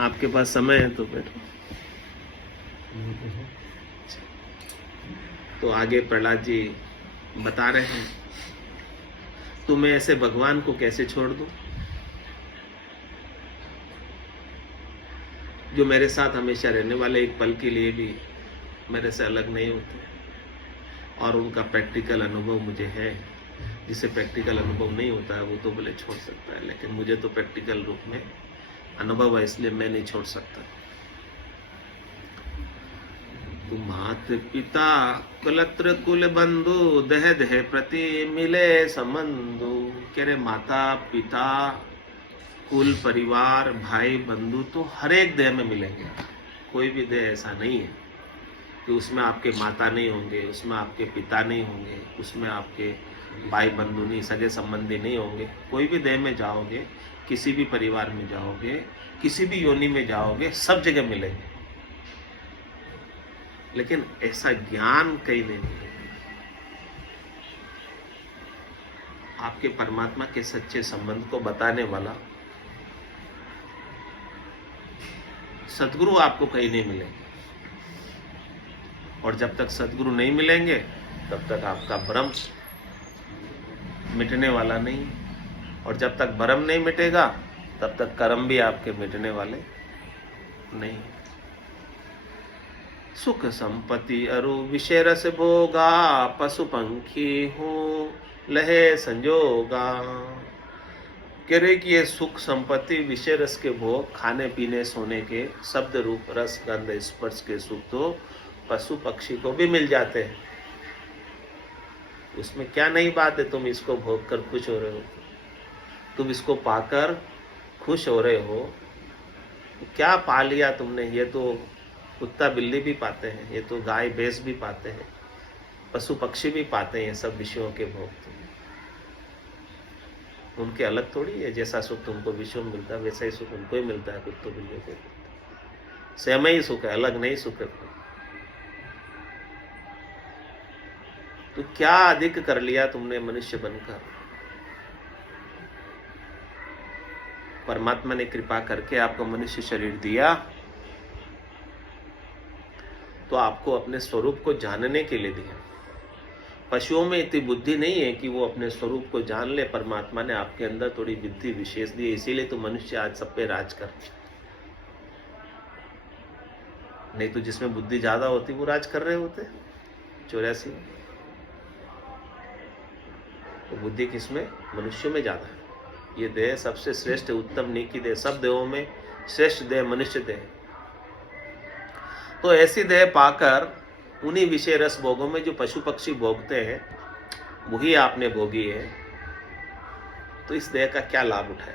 आपके पास समय है तो बैठो। तो आगे प्रहलाद जी बता रहे हैं, तो मैं ऐसे भगवान को कैसे छोड़ दूं जो मेरे साथ हमेशा रहने वाले, एक पल के लिए भी मेरे से अलग नहीं होते, और उनका प्रैक्टिकल अनुभव मुझे है। जिसे प्रैक्टिकल अनुभव नहीं होता है वो तो भले छोड़ सकता है, लेकिन मुझे तो प्रैक्टिकल रूप में अनुभव है, इसलिए मैं नहीं छोड़ सकता। तो मात पिता कुलत्र कुल बंधु देह देह प्रति मिले संबंधु। कह रहे माता पिता कुल परिवार भाई बंधु तो हर एक देह में मिलेंगे। कोई भी देह ऐसा नहीं है कि उसमें आपके माता नहीं होंगे, उसमें आपके पिता नहीं होंगे, उसमें आपके भाई बंधु नहीं, सगे संबंधी नहीं होंगे। कोई भी देह में जाओगे, किसी भी परिवार में जाओगे, किसी भी योनि में जाओगे, सब जगह मिलेंगे, लेकिन ऐसा ज्ञान कहीं नहीं मिलेगा। आपके परमात्मा के सच्चे संबंध को बताने वाला सद्गुरु आपको कहीं नहीं मिलेंगे, और जब तक सद्गुरु नहीं मिलेंगे तब तक आपका भ्रम मिटने वाला नहीं, और जब तक भ्रम नहीं मिटेगा तब तक कर्म भी आपके मिटने वाले नहीं। सुख संपत्ति अरु विषय रस भोगा, पशु पंखी हूँ लहे संजोगा। कह रहे कि ये सुख संपत्ति विषय रस के भोग, खाने पीने सोने के, शब्द रूप रस गंध स्पर्श के सुख तो पशु पक्षी को भी मिल जाते हैं। उसमें क्या नई बात है, तुम इसको भोग कर खुश हो रहे हो, तुम इसको पाकर खुश हो रहे हो। क्या पा लिया तुमने, ये तो कुत्ता बिल्ली भी पाते हैं, ये तो गाय भैंस भी पाते हैं, पशु पक्षी भी पाते हैं, सब विषयों के भोग। उनके अलग थोड़ी है, जैसा सुख तुमको विषयों में मिलता है वैसा ही सुख उनको ही मिलता है, कुत्तों बिल्लियों को। सेम ही सुख है, अलग नहीं सुख है। तो क्या अधिक कर लिया तुमने मनुष्य बनकर। परमात्मा ने कृपा करके आपको मनुष्य शरीर दिया तो आपको अपने स्वरूप को जानने के लिए दिया। पशुओं में इतनी बुद्धि नहीं है कि वो अपने स्वरूप को जान ले। परमात्मा ने आपके अंदर थोड़ी बुद्धि विशेष दी है, इसीलिए तो मनुष्य आज सब पे राज कर। नहीं तो जिसमें बुद्धि ज्यादा होती वो राज कर रहे होते 84। तो बुद्धि किसमें, मनुष्य में ज्यादा है। ये देह सबसे श्रेष्ठ उत्तम नीकी देह, सब देहों में श्रेष्ठ देह मनुष्य देह। तो ऐसी देह पाकर उन्हीं विषय रस भोगों में जो पशु पक्षी भोगते हैं वही आपने भोगी है, तो इस देह का क्या लाभ उठाए।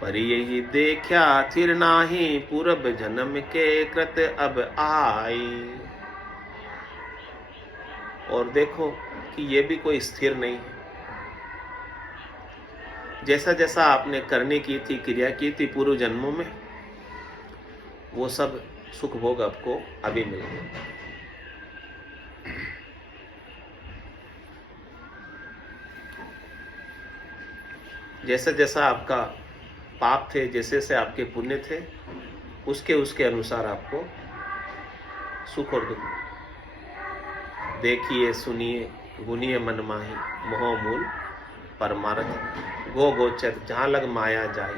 पर यही देखा थिर नाही, पूर्व जन्म के कृत अब आई। और देखो कि ये भी कोई स्थिर नहीं है। जैसा जैसा आपने करने की थी, क्रिया की थी पूर्व जन्मों में, वो सब सुख भोग आपको अभी मिल गए। जैसा जैसा आपका पाप थे, जैसे जैसे आपके पुण्य थे, उसके अनुसार आपको सुख और दुख। देखिए सुनिए गुनिए मन माही, मोह मूल परमारथ। गो गोचर जहाँ लग माया जाए,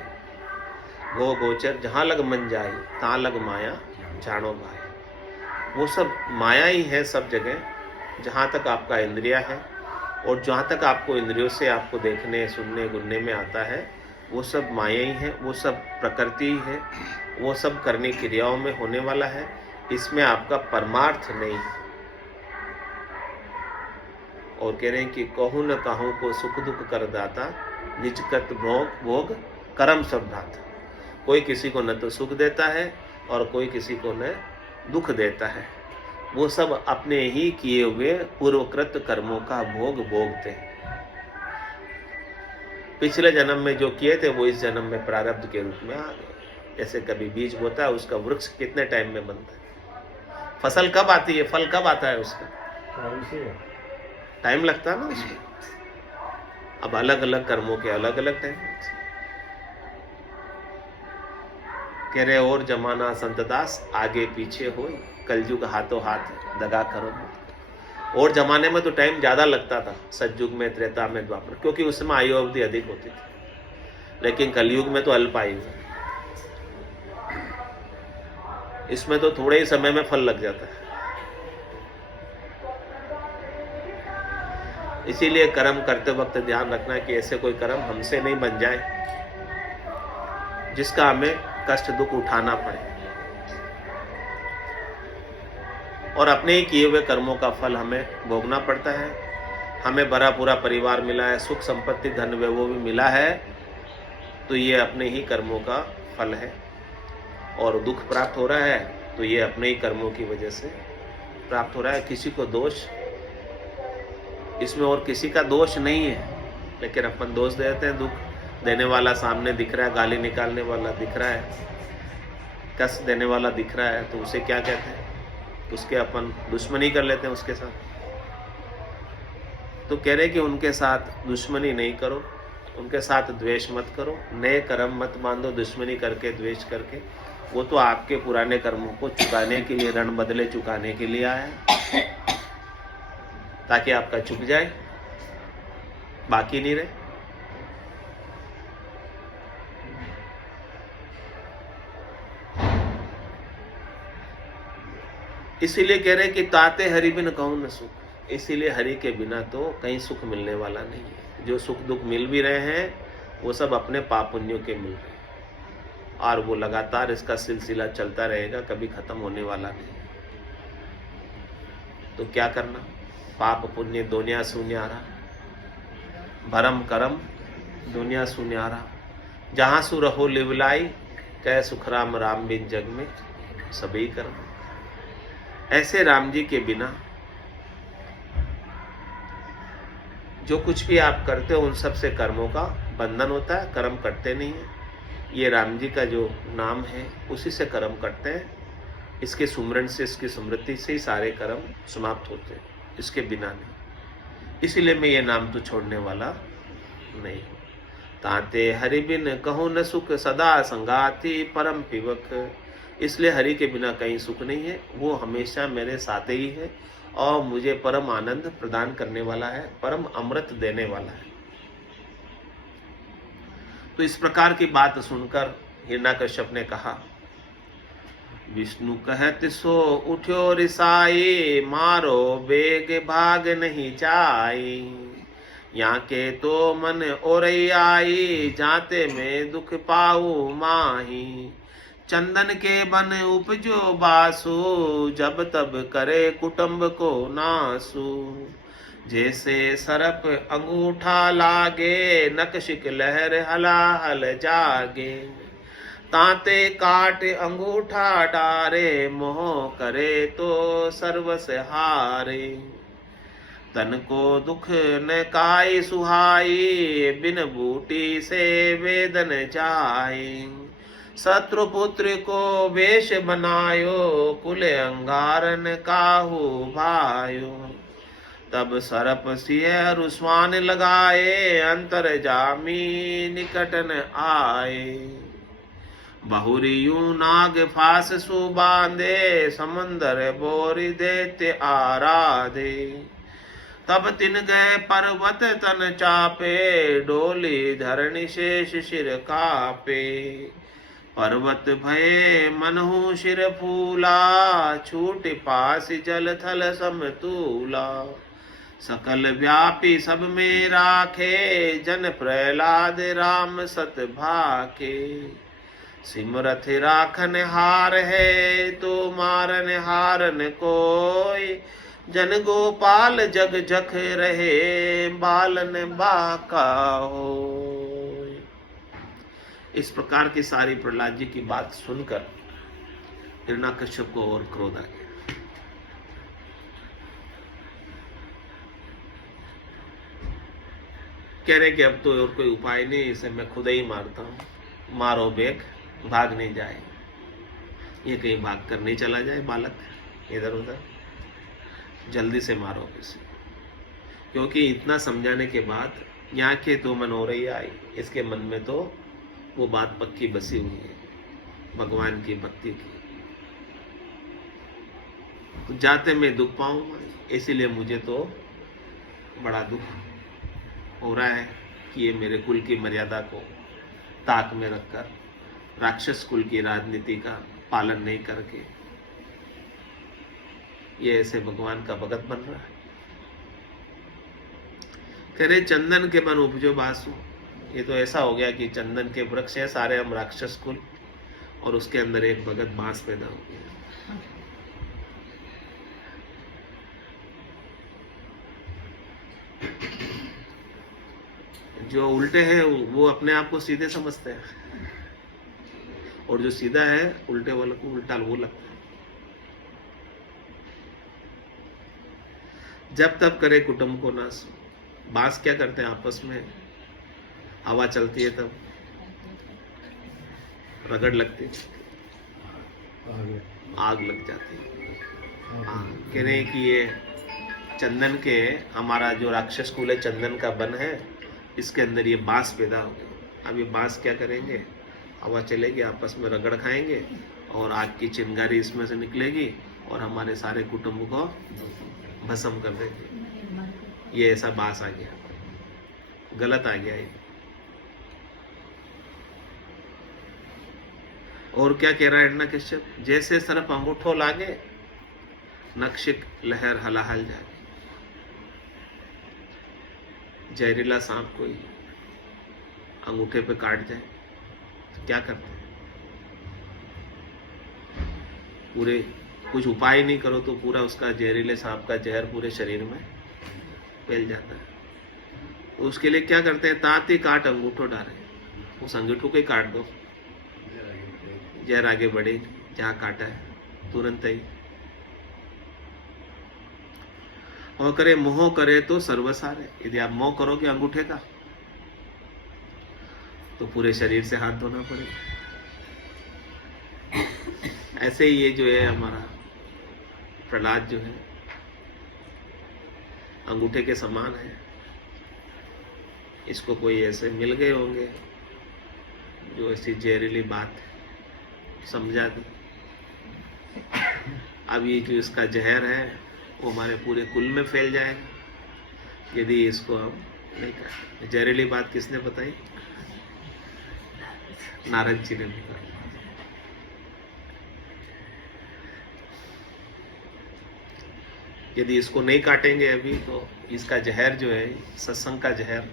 गो गोचर जहाँ लग मन जाए, तहाँ लग माया जानो भाई। वो सब माया ही है सब जगह, जहाँ तक आपका इंद्रिया है, और जहाँ तक आपको इंद्रियों से आपको देखने सुनने गुनने में आता है, वो सब माया ही है, वो सब प्रकृति ही है, वो सब करने क्रियाओं में होने वाला है। इसमें आपका परमार्थ नहीं। और कह रहे हैं कि कहूँ न कहूँ को सुख दुख कर दाता, निज कृत भोग भोग कर्म सब दाता। कोई किसी को न तो सुख देता है और कोई किसी को न दुख देता है, वो सब अपने ही किए हुए पूर्वकृत कर्मों का भोग भोगते हैं। पिछले जन्म में जो किए थे वो इस जन्म में प्रारब्ध के रूप में आ गए। जैसे कभी बीज बोता है, उसका वृक्ष कितने टाइम में बनता है, फसल कब आती है, फल कब आता है उसका, टाइम लगता है ना उसमें। अब अलग अलग कर्मों के अलग अलग टाइम। कह रहे और जमाना संतदास आगे पीछे हो, कलयुग हाथों हाथ दगा करो। और जमाने में तो टाइम ज्यादा लगता था, सतयुग में, त्रेता में, द्वापर, क्योंकि उसमें आयु अवधि अधिक होती थी। लेकिन कलयुग में तो अल्प आयु है, इसमें तो थोड़े ही समय में फल लग जाता है। इसीलिए कर्म करते वक्त ध्यान रखना कि ऐसे कोई कर्म हमसे नहीं बन जाए जिसका हमें कष्ट दुख उठाना पड़े, और अपने ही किए हुए कर्मों का फल हमें भोगना पड़ता है। हमें भरा पूरा परिवार मिला है, सुख संपत्ति धन वैभव भी मिला है, तो ये अपने ही कर्मों का फल है। और दुख प्राप्त हो रहा है तो ये अपने ही कर्मों की वजह से प्राप्त हो रहा है। किसी को दोष इसमें और किसी का दोष नहीं है, लेकिन अपन दोष देते हैं। दुख देने वाला सामने दिख रहा है, गाली निकालने वाला दिख रहा है, कष्ट देने वाला दिख रहा है, तो उसे क्या कहते हैं? उसके अपन दुश्मनी कर लेते हैं उसके साथ। तो कह रहे कि उनके साथ दुश्मनी नहीं करो, उनके साथ द्वेष मत करो, नए कर्म मत बांधो दुश्मनी करके, द्वेष करके। वो तो आपके पुराने कर्मों को चुकाने के लिए, ऋण बदले चुकाने के लिए आया है, ताकि आपका चुक जाए, बाकी नहीं रहे। इसीलिए कह रहे कि ताते हरि बिन कहूं न सुख। इसीलिए हरि के बिना तो कहीं सुख मिलने वाला नहीं है। जो सुख दुख मिल भी रहे हैं वो सब अपने पाप पुण्यों के मिल रहे हैं, और वो लगातार इसका सिलसिला चलता रहेगा, कभी खत्म होने वाला नहीं। तो क्या करना? पाप पुण्य दुनिया सुन्यारा, भरम करम दुनिया सुन्यारा। जहां सु रहो लिवलाई, कह सुखराम राम बिन जग में सभी कर्म। ऐसे राम जी के बिना जो कुछ भी आप करते हो उन सब से कर्मों का बंधन होता है, कर्म करते नहीं है। ये राम जी का जो नाम है उसी से कर्म करते हैं। इसके सुमरण से, इसकी स्मृति से ही सारे कर्म समाप्त होते हैं, इसके बिना नहीं। इसीलिए मैं ये नाम तो छोड़ने वाला नहीं। ताते हरि बिन कहूं न सुख, सदा संगाति परम पिबक। इसलिए हरि के बिना कहीं सुख नहीं है, वो हमेशा मेरे साथ ही है और मुझे परम आनंद प्रदान करने वाला है, परम अमृत देने वाला है। तो इस प्रकार की बात सुनकर हिरण्यकश्यप ने कहा, विष्णु कहत सो उठ्यो रिसाई, मारो बेग भाग नहीं जाई। यहाँ के तो मन ओरई आई, जाते में दुख पाऊ माही। चंदन के बन उपजो बासु, जब तब करे कुटुंब को नासु। जैसे सरप अंगूठा लागे, नकशिक लहर हलाहल जागे। ताते काट अंगूठा डारे, मोह करे तो सर्वस हारे। तन को दुख न काई सुहाई, बिन बूटी से वेदन जाई। शत्रु पुत्र को वेश बनायो, कुल अंगारन काहू भायो। तब सरप सिय रुस्वान लगाए, अंतर जामी निकटन आए। बहुरियू नाग फास सु बांधे, समंदर बोरी देते आराधे। तब तिन गए पर्वत तन चापे, डोली धरणी शेष सिर कापे। पर्वत भये मनहु शिर फूला, छूट पास जल थल समतूला। सकल व्यापी सब में राखे, जन प्रहलाद राम सत भाखे। सिमरथ राखन हार है, तो मारन हारन कोय। जन गोपाल जग जख रहे, बालन बाका हो। इस प्रकार की सारी प्रहलाद जी की बात सुनकर हिरण्यकश्यप को और क्रोध आ गया। कह रहे कि अब तो और कोई उपाय नहीं, इसे मैं खुद ही मारता हूं। मारो बेग भाग नहीं जाए, ये कहीं भाग कर नहीं चला जाए बालक इधर उधर, जल्दी से मारो इसे। क्योंकि इतना समझाने के बाद यहाँ के तो मनोरैया आई, इसके मन में तो वो बात पक्की बसी हुई है भगवान की भक्ति की। तो जाते मैं दुख पाऊंगा, इसीलिए मुझे तो बड़ा दुख हो रहा है कि ये मेरे कुल की मर्यादा को ताक में रखकर राक्षस कुल की राजनीति का पालन नहीं करके ये ऐसे भगवान का भगत बन रहा है। कह रहे चंदन के बन उपजो बासु, ये तो ऐसा हो गया कि चंदन के वृक्ष है सारे हम राक्षस कुल, और उसके अंदर एक भगत बांस पैदा हो गया। जो उल्टे हैं वो अपने आप को सीधे समझते हैं, और जो सीधा है उल्टे वाले को उल्टा वो लगता है। जब तब करे कुटुंब को नाश। बांस क्या करते हैं आपस में, हवा चलती है तब रगड़ लगती है, आग लग जाती है। कह रहे हैं कि ये चंदन के हमारा जो राक्षस कुल है चंदन का वन है, इसके अंदर ये बांस पैदा हो गया। अब ये बांस क्या करेंगे, हवा चलेगी आपस में रगड़ खाएंगे और आग की चिंगारी इसमें से निकलेगी और हमारे सारे कुटुंब को भस्म कर देंगे। ये ऐसा बांस आ गया, गलत आ गया ये। और क्या कह रहा है हिरण्यकश्यप, जैसे सरफ अंगूठो लागे नक्षिक लहर हलाहल जाए। जहरीला सांप कोई अंगूठे पे काट जाए तो क्या करते हैं, पूरे कुछ उपाय नहीं करो तो पूरा उसका जहरीले सांप का जहर पूरे शरीर में फैल जाता है। तो उसके लिए क्या करते हैं, तात ही काट अंगूठो डाले, उस अंगूठो को ही काट दो, जहर आगे बढ़े जहाँ काटा है तुरंत ही। और करे मोह करे तो सर्वसार है, यदि आप मोह करोगे अंगूठे का तो पूरे शरीर से हाथ धोना पड़ेगा। ऐसे ही ये जो है हमारा प्रहलाद जो है अंगूठे के समान है, इसको कोई ऐसे मिल गए होंगे जो ऐसी जहरीली बात समझा दी। अब ये जो इसका जहर है वो हमारे पूरे कुल में फैल जाएगा यदि इसको हम नहीं करें। जहरीली बात किसने बताई, नारद जी ने बताई। यदि इसको नहीं काटेंगे अभी तो इसका जहर जो है, सत्संग का जहर,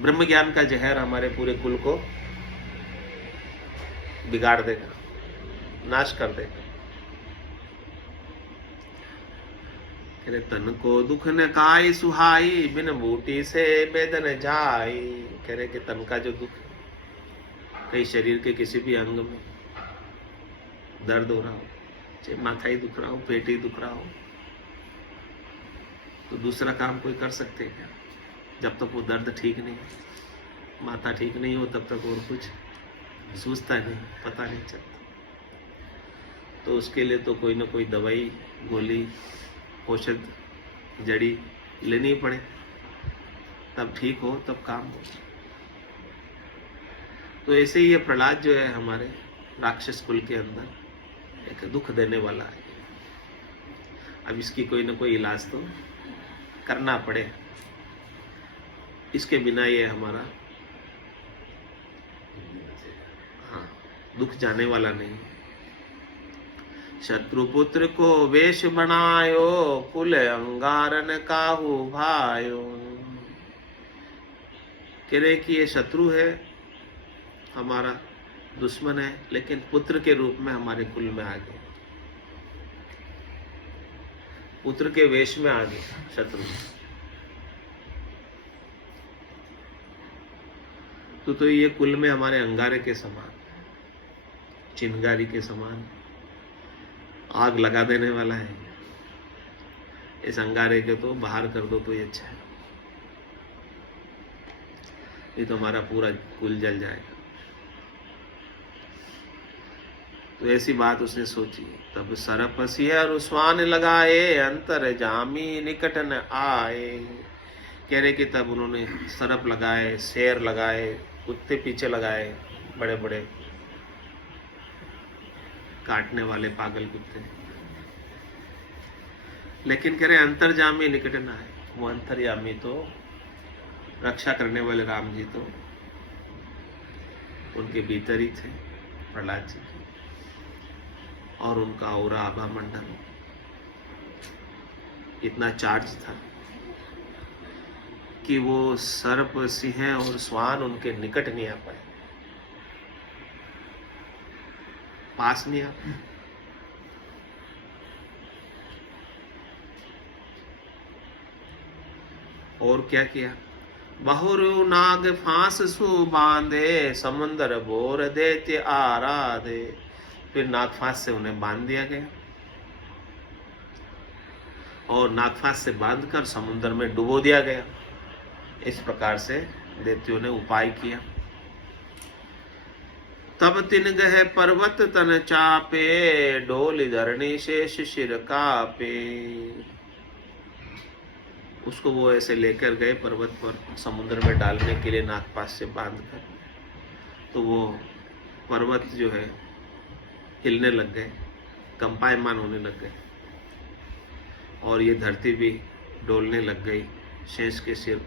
ब्रह्म ज्ञान का जहर हमारे पूरे कुल को बिगाड़ देगा, नाश कर देगा। कहते तन को दुख न काई सुहाई, बिन बूटी से बेदन जाई। कह रहे कि तन का जो दुख, कहीं शरीर के किसी भी अंग में दर्द हो रहा हो, चाहे माथा ही दुख रहा हो, पेट ही दुख रहा हो, तो दूसरा काम कोई कर सकते हैं क्या, जब तक वो दर्द ठीक नहीं, माथा ठीक नहीं हो तब तक और कुछ सूझता नहीं, पता नहीं चलता। तो उसके लिए तो कोई ना कोई दवाई, गोली, औषध, जड़ी लेनी पड़े, तब ठीक हो, तब काम हो। तो ऐसे ही ये प्रहलाद जो है हमारे राक्षस कुल के अंदर एक दुख देने वाला है। अब इसकी कोई ना कोई इलाज तो करना पड़े, इसके बिना ये हमारा दुख जाने वाला नहीं। शत्रुपुत्र को वेश बनायो, कुल अंगारन काहू भायो। कह रहे कि ये शत्रु है, हमारा दुश्मन है, लेकिन पुत्र के रूप में हमारे कुल में आ गए, पुत्र के वेश में आ गए शत्रु। तो ये कुल में हमारे अंगारे के समान, चिंगारी के समान आग लगा देने वाला है। इस अंगारे के तो बाहर कर दो तो ये अच्छा है, ये तो हमारा पूरा कुल जल जाएगा। तो ऐसी बात उसने सोची। तब सरप सिर स्वान लगाए, अंतर जामी निकट न आए। कह रहे कि तब उन्होंने सरप लगाए, शेर लगाए, कुत्ते पीछे लगाए, बड़े बड़े काटने वाले पागल कुत्ते, लेकिन कह रहे अंतर्जामी निकट न आए। वो अंतर्यामी तो रक्षा करने वाले राम जी तो उनके भीतर ही थे, प्रहलाद जी की, और उनका औरा आभा मंडल इतना चार्ज था कि वो सर्प, सिंह और श्वान उनके निकट नहीं आ पाए, पास नहीं आ पाए। और क्या किया? बहुरु नाग फांस सु बांधे, समुंदर बोर देते आराधे। फिर नागफांस से उन्हें बांध दिया गया और नागफांस से बांधकर समुद्र में डुबो दिया गया। इस प्रकार से देवताओं ने उपाय किया। तब तिन गहे पर्वत तन चापे, डोली धरणी शेष शिर कापे। उसको वो ऐसे लेकर गए पर्वत पर समुद्र में डालने के लिए, नागपाश से बांधकर। तो वो पर्वत जो है हिलने लग गए, कंपायमान होने लग गए, और ये धरती भी डोलने लग गई। शेष के सिर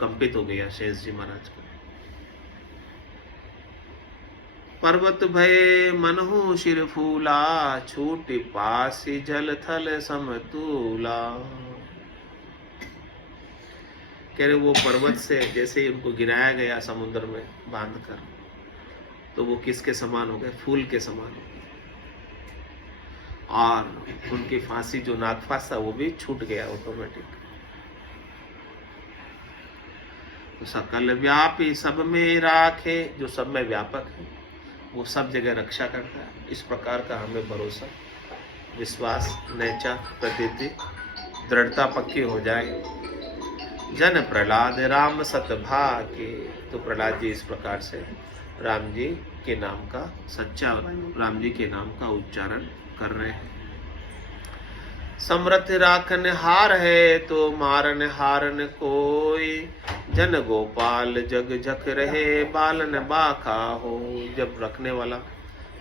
कंपित हो गया, शेष जी महाराज को। पर्वत भय मनहु शिर फूला, छूटी पासी जल थल समतूला। कह रहे वो पर्वत से जैसे ही उनको गिराया गया समुद्र में बांधकर, तो वो किसके समान हो गए? फूल के समान हो गए, और उनकी फांसी जो नागफांस था वो भी छूट गया ऑटोमेटिक। तो सकल व्यापी सब में राखे, जो सब में व्यापक है वो सब जगह रक्षा करता है। इस प्रकार का हमें भरोसा, विश्वास, नैचा, प्रतीति, दृढ़ता पक्की हो जाए। जन प्रहलाद राम सत भाके। तो प्रहलाद जी इस प्रकार से राम जी के नाम का, सच्चा राम जी के नाम का उच्चारण कर रहे हैं। समृत राखन हार है, तो मारन हारन कोई। जन गोपाल जग जख रहे, बालन बाखा हो। जब रखने वाला,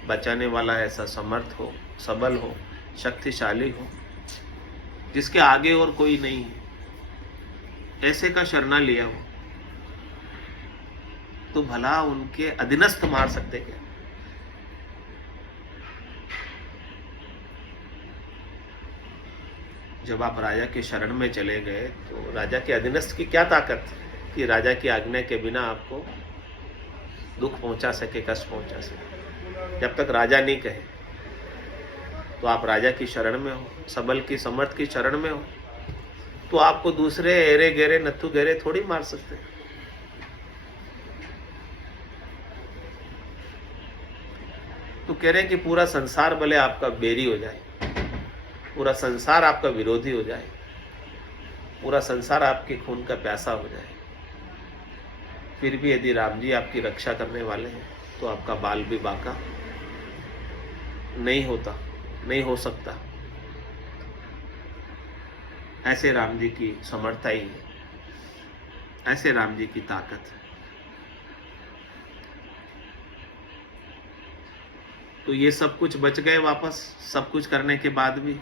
बचाने वाला ऐसा समर्थ हो, सबल हो, शक्तिशाली हो, जिसके आगे और कोई नहीं है, ऐसे का शरणा लिया हो, तो भला उनके अधीनस्थ मार सकते क्या? जब आप राजा के शरण में चले गए, तो राजा के अधीनस्थ की क्या ताकत कि राजा की आज्ञा के बिना आपको दुख पहुंचा सके, कष्ट पहुंचा सके? जब तक राजा नहीं कहे, तो आप राजा की शरण में हो, सबल की, समर्थ की शरण में हो, तो आपको दूसरे एरे गेरे, नत्थु गेरे थोड़ी मार सकते। तो कह रहे हैं कि पूरा संसार भले आपका बैरी हो जाए, पूरा संसार आपका विरोधी हो जाए, पूरा संसार आपके खून का प्यासा हो जाए, फिर भी यदि राम जी आपकी रक्षा करने वाले हैं, तो आपका बाल भी बाका नहीं होता, नहीं हो सकता। ऐसे राम जी की समर्थता ही है, ऐसे राम जी की ताकत है। तो ये सब कुछ बच गए वापस, सब कुछ करने के बाद भी।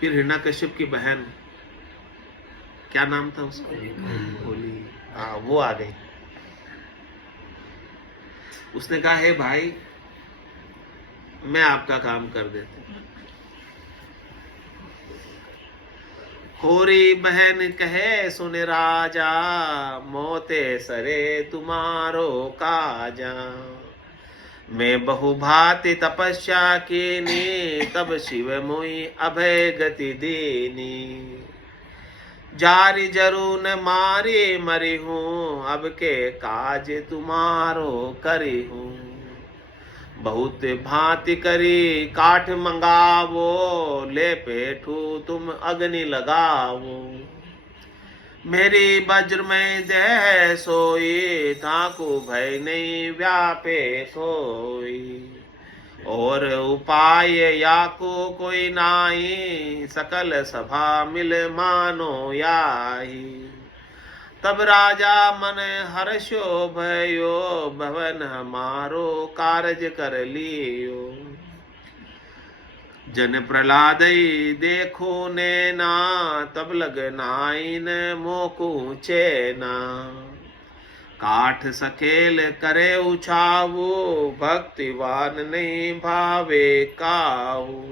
फिर हिरण्यकश्यप की बहन, क्या नाम था उसका? होली। हाँ, वो आ गई। उसने कहा, हे भाई, मैं आपका काम कर देती। होरी बहन कहे सुन राजा, मोते सरे तुम्हारो काजा। मैं बहुभांति तपस्या कीनी, तब शिव मोहि अभय गति दीनी। जारी जरू न मारी मरी हूँ, अब के काज तुम्हारो करी हूँ। बहुत भांति करी काठ मंगावो, ले पेठू तुम अग्नि लगावो। मेरी वज्र में देह सोई, ताकू भय नहीं व्यापे कोई। और उपाय या को कोई नाई, सकल सभा मिल मानो याई। तब राजा मन हर्षो भयो, भवन हमारो कारज कर लियो। जन प्रहलाद देखो नैना, तब लग नाइन मोकू चैना। काठ सकेल करे उछावो, भक्तिवान नहीं भावे काऊ।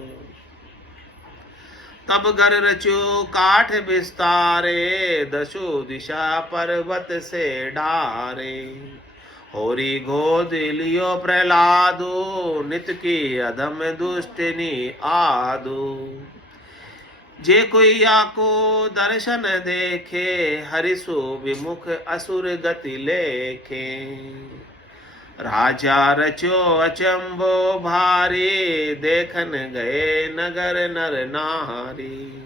तब घर रचो काठ विस्तारे, दशो दिशा पर्वत से ढारे। होरी गोद लियो प्रहलादो, नित की अधम दुष्टनी आदो। जे कोई आको दर्शन देखे, हरिसो विमुख असुर गति लेखे। राजा रचो अचंभो भारी, देखन गए नगर नर नारी।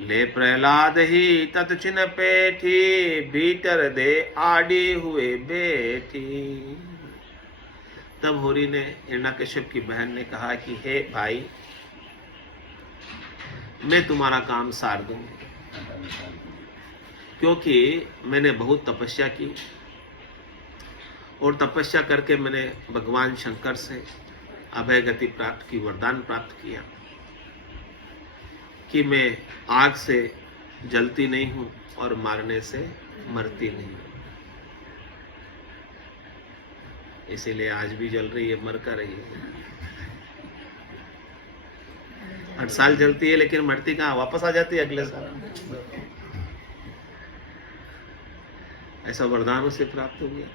ले प्रहलाद ही तत्क्षण पेठी, भीतर दे आड़ी हुए बेटी। तब होरी ने हिरण्यकश्यप की बहन ने कहा कि हे भाई, मैं तुम्हारा काम सार दूंगी, क्योंकि मैंने बहुत तपस्या की और तपस्या करके मैंने भगवान शंकर से अभय गति प्राप्त की, वरदान प्राप्त किया कि मैं आग से जलती नहीं हूं और मारने से मरती नहीं हूं। इसीलिए आज भी जल रही है, मर कर रही है। 8 साल जलती है लेकिन मरती कहाँ, वापस आ जाती है अगले साल। ऐसा वरदान उसे प्राप्त हो गया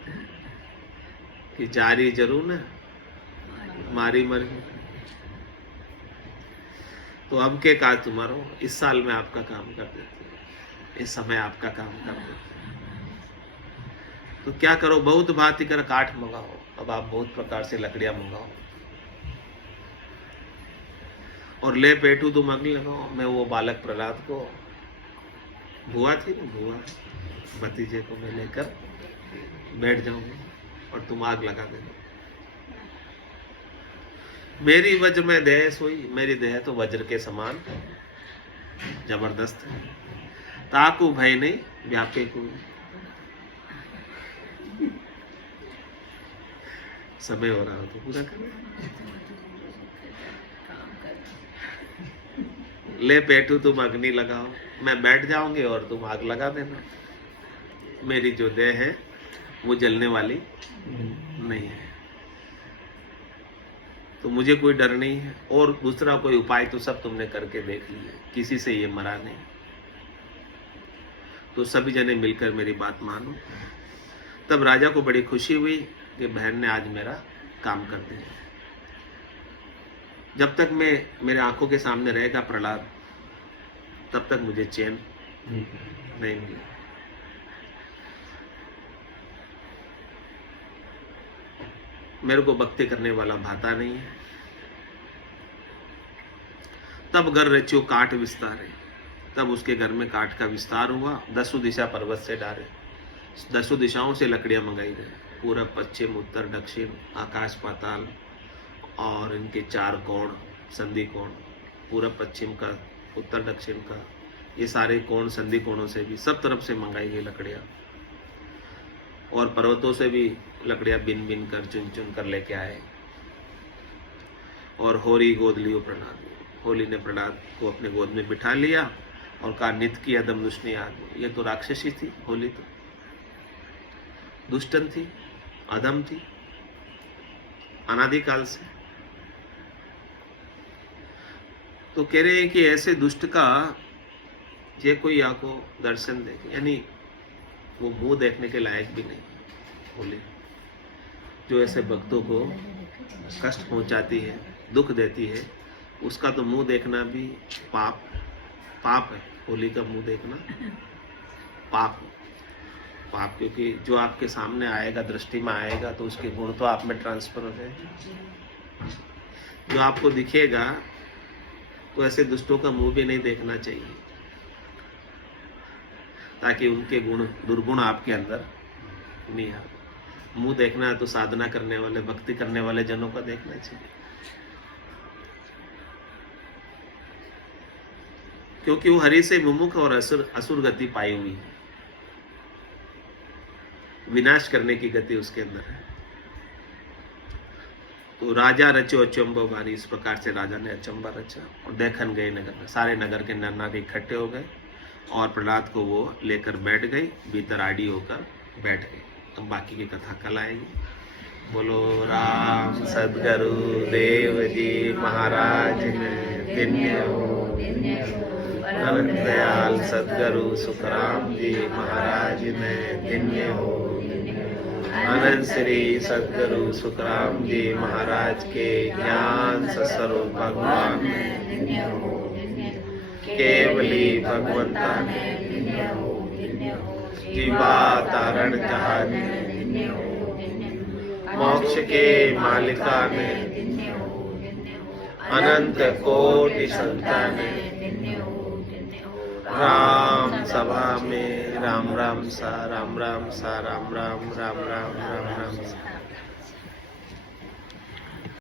कि जारी जरूर न मारी मरी। तो अब के काज तुम्हारो, इस साल में आपका काम कर देते, इस समय आपका काम कर देते। तो क्या करो, बहुत भांति कर काठ मंगाओ। अब आप बहुत प्रकार से लकड़ियां मंगाओ और ले पेटू तुम अग्नि लगाओ। मैं वो बालक प्रहलाद को, बुआ थी ना, बुआ भतीजे को मैं लेकर बैठ जाऊंगी और तुम आग लगा देना। मेरी वज्र में देह सोई, मेरी देह तो वज्र के समान जबरदस्त है। ताकू भय नहीं व्यापे को। समय हो रहा हो तो पूरा करो। ले पेटू तुम अग्नि लगाओ, मैं बैठ जाऊंगी और तुम आग लगा देना। मेरी जो देह है वो जलने वाली नहीं है, तो मुझे कोई डर नहीं है। और दूसरा कोई उपाय तो सब तुमने करके देख लिया, किसी से ये मरा नहीं। तो सभी जने मिलकर मेरी बात मानो। तब राजा को बड़ी खुशी हुई कि बहन ने आज मेरा काम कर दिया। जब तक मैं मेरे आंखों के सामने रहेगा प्रहलाद, तब तक मुझे चैन नहीं मिला। मेरे को भक्ति करने वाला भाता नहीं है। तब घर रच्यो काठ विस्तारे। तब उसके घर में काठ का विस्तार हुआ। 10 दिशा पर्वत से डारे, 10 दिशाओं से लकड़ियां मंगाई गई। पूरब, पश्चिम, उत्तर, दक्षिण, आकाश, पाताल और इनके 4 कोण, संधि कोण, पूरब पश्चिम का, उत्तर दक्षिण का, ये सारे कोण संधि कोणों से भी सब तरफ से मंगाई गई लकड़ियां। और पर्वतों से भी लकड़ियां बिन बिन कर, चुन चुन कर लेके आए। और होरी गोद लियो प्रहलाद। होली ने प्रहलाद को अपने गोद में बिठा लिया और कहा, नित की अदम दुष्टनी आदमी। ये तो राक्षसी थी, होली तो दुष्टन थी, अधम थी अनादिकाल से। तो कह रहे हैं कि ऐसे दुष्ट का जे कोई आको दर्शन देखे, यानी वो मुंह देखने के लायक भी नहीं होली। जो ऐसे भक्तों को कष्ट पहुंचाती है, दुख देती है, उसका तो मुंह देखना भी पाप है। होली का मुंह देखना पाप, क्योंकि जो आपके सामने आएगा, दृष्टि में आएगा, तो उसके गुण तो आप में ट्रांसफर हो जाएगा। जो आपको दिखेगा, तो ऐसे दुष्टों का मुंह भी नहीं देखना चाहिए, ताकि उनके गुण, दुर्गुण आपके अंदर नहीं आए। मुंह देखना है तो साधना करने वाले, भक्ति करने वाले जनों का देखना चाहिए। क्योंकि वो हरि से विमुख और असुर गति पाई हुई है, विनाश करने की गति उसके अंदर है। तो राजा रचो अचंबो भारी, इस प्रकार से राजा ने अचंबा रचा और देखन गए नगर में। सारे नगर के नर नारी इकट्ठे हो गए और प्रहलाद को वो लेकर बैठ गई, भीतर आड़ी होकर बैठ गई। अब बाकी की कथा कल आएगी। बोलो राम सदगुरु देव जी महाराज ने धन्य हो, परम दयाल सदगुरु सुखराम जी महाराज ने धन्य हो, अनंत श्री सदगुरु सुखराम जी महाराज के ज्ञान स्वरूप भगवान केवली भगवंता ने जीवा तारण जहान मोक्ष के मालिका ने अनंत कोटि संतान राम सभा में राम राम सा राम राम सा राम राम राम राम राम राम सा।